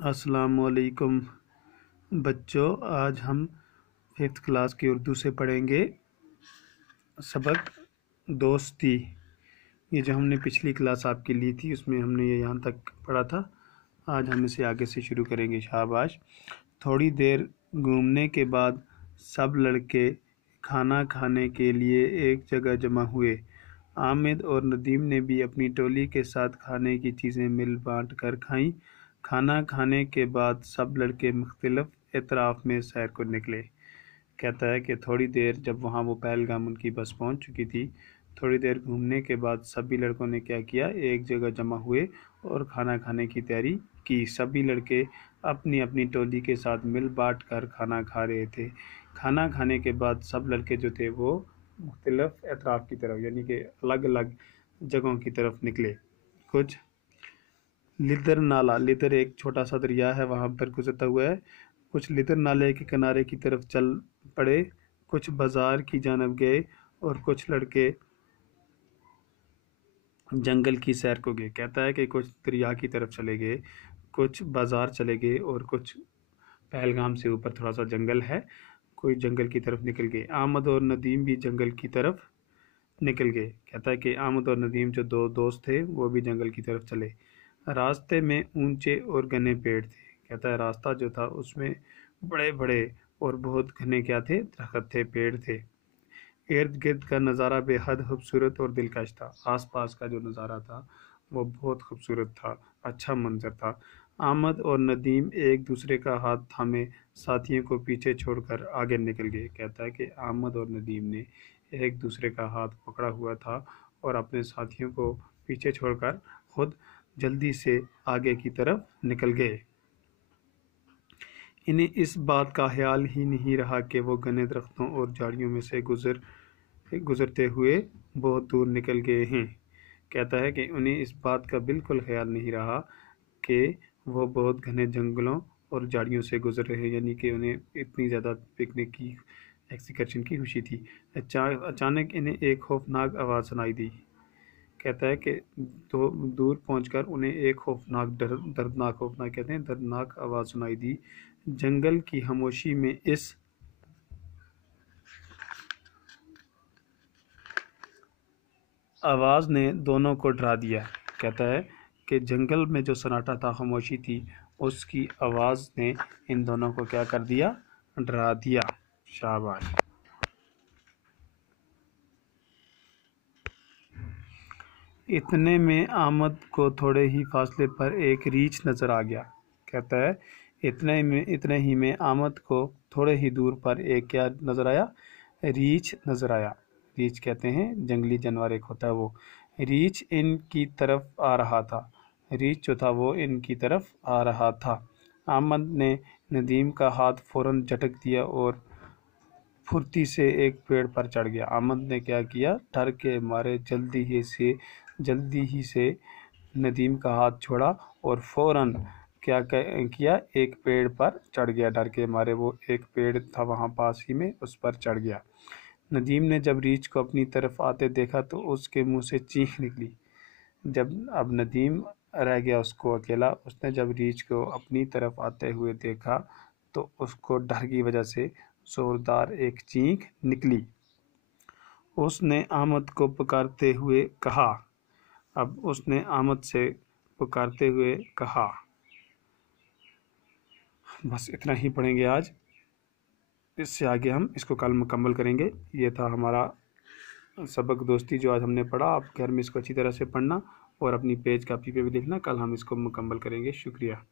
अस्सलामुअलैकुम बच्चों, आज हम 5th क्लास की उर्दू से पढ़ेंगे सबक दोस्ती। ये जो हमने पिछली क्लास आपकी ली थी उसमें हमने ये यहाँ तक पढ़ा था। आज हम इसे आगे से शुरू करेंगे। शाबाश। थोड़ी देर घूमने के बाद सब लड़के खाना खाने के लिए एक जगह जमा हुए। आमिद और नदीम ने भी अपनी टोली के साथ खाने की चीज़ें मिल बांट कर खाईं। खाना खाने के बाद सब लड़के मुख्तलिफ एतराफ़ में सैर को निकले। कहता है कि थोड़ी देर जब वहाँ वो पहलगाम उनकी बस पहुँच चुकी थी, थोड़ी देर घूमने के बाद सभी लड़कों ने क्या किया, एक जगह जमा हुए और खाना खाने की तैयारी की। सभी लड़के अपनी अपनी टोली के साथ मिल बांट कर खाना खा रहे थे। खाना खाने के बाद सब लड़के जो थे वो मुख्तलिफ एतराफ़ की तरफ यानी कि अलग अलग जगहों की तरफ निकले। कुछ लिदर नाला, लिदर एक छोटा सा दरिया है, वहाँ पर गुजरता हुआ है। कुछ लिदर नाले के किनारे की तरफ चल पड़े, कुछ बाज़ार की जानब गए और कुछ लड़के जंगल की सैर को गए। कहता है कि कुछ दरिया की तरफ चले गए, कुछ बाज़ार चले गए और कुछ पहलगाम से ऊपर थोड़ा सा जंगल है, कोई जंगल की तरफ निकल गए। आमद और नदीम भी जंगल की तरफ निकल गए। कहता है कि आमद और नदीम जो दो दोस्त थे वो भी जंगल की तरफ चले। रास्ते में ऊंचे और घने पेड़ थे। कहता है रास्ता जो था उसमें बड़े बड़े और बहुत घने क्या थे, दरख्त थे, पेड़ थे। इर्द गिर्द का नज़ारा बेहद खूबसूरत और दिलकश था। आसपास का जो नज़ारा था वो बहुत खूबसूरत था, अच्छा मंजर था। आमद और नदीम एक दूसरे का हाथ थामे साथियों को पीछे छोड़कर आगे निकल गए। कहता है कि आमद और नदीम ने एक दूसरे का हाथ पकड़ा हुआ था और अपने साथियों को पीछे छोड़कर खुद जल्दी से आगे की तरफ निकल गए। इन्हें इस बात का ख्याल ही नहीं रहा कि वो घने दरख्तों और झाड़ियों में से गुजरते हुए बहुत दूर निकल गए हैं। कहता है कि उन्हें इस बात का बिल्कुल ख्याल नहीं रहा कि वो बहुत घने जंगलों और झाड़ियों से गुजर रहे हैं, यानी कि उन्हें इतनी ज़्यादा पिकनिक की एक्सकर्शन की खुशी थी। अचानक इन्हें एक खौफनाक आवाज़ सुनाई दी। कहता है कि तो दूर पहुंचकर उन्हें एक दर्दनाक कहते हैं दर्दनाक आवाज़ सुनाई दी। जंगल की खामोशी में इस आवाज़ ने दोनों को डरा दिया। कहता है कि जंगल में जो सन्नाटा था, खामोशी थी, उसकी आवाज़ ने इन दोनों को क्या कर दिया, डरा दिया। शाबाश। इतने में आमद को थोड़े ही फासले पर एक रीछ नज़र आ गया। कहता है इतने ही में आमद को थोड़े ही दूर पर एक क्या नज़र आया, रीछ नज़र आया। रीछ कहते हैं जंगली जानवर एक होता है वो। रीछ इनकी तरफ आ रहा था। रीछ जो था वो इनकी तरफ आ रहा था। आमद ने नदीम का हाथ फौरन झटक दिया और फुर्ती से एक पेड़ पर चढ़ गया। आमद ने क्या किया, डर के मारे जल्दी ही से नदीम का हाथ छोड़ा और फौरन क्या किया, एक पेड़ पर चढ़ गया। डर के मारे वो एक पेड़ था वहाँ पास ही में, उस पर चढ़ गया। नदीम ने जब रीछ को अपनी तरफ आते देखा तो उसके मुंह से चीख निकली। जब अब नदीम रह गया उसको अकेला, उसने जब रीछ को अपनी तरफ आते हुए देखा तो उसको डर की वजह से जोरदार एक चीख निकली। उसने आमद को पुकारते हुए कहा, अब उसने आमद से पुकारते हुए कहा। बस इतना ही पढ़ेंगे आज, इससे आगे हम इसको कल मुकम्मल करेंगे। ये था हमारा सबक दोस्ती जो आज हमने पढ़ा। आप घर में इसको अच्छी तरह से पढ़ना और अपनी पेज कापी पे भी लिखना। कल हम इसको मुकम्मल करेंगे। शुक्रिया।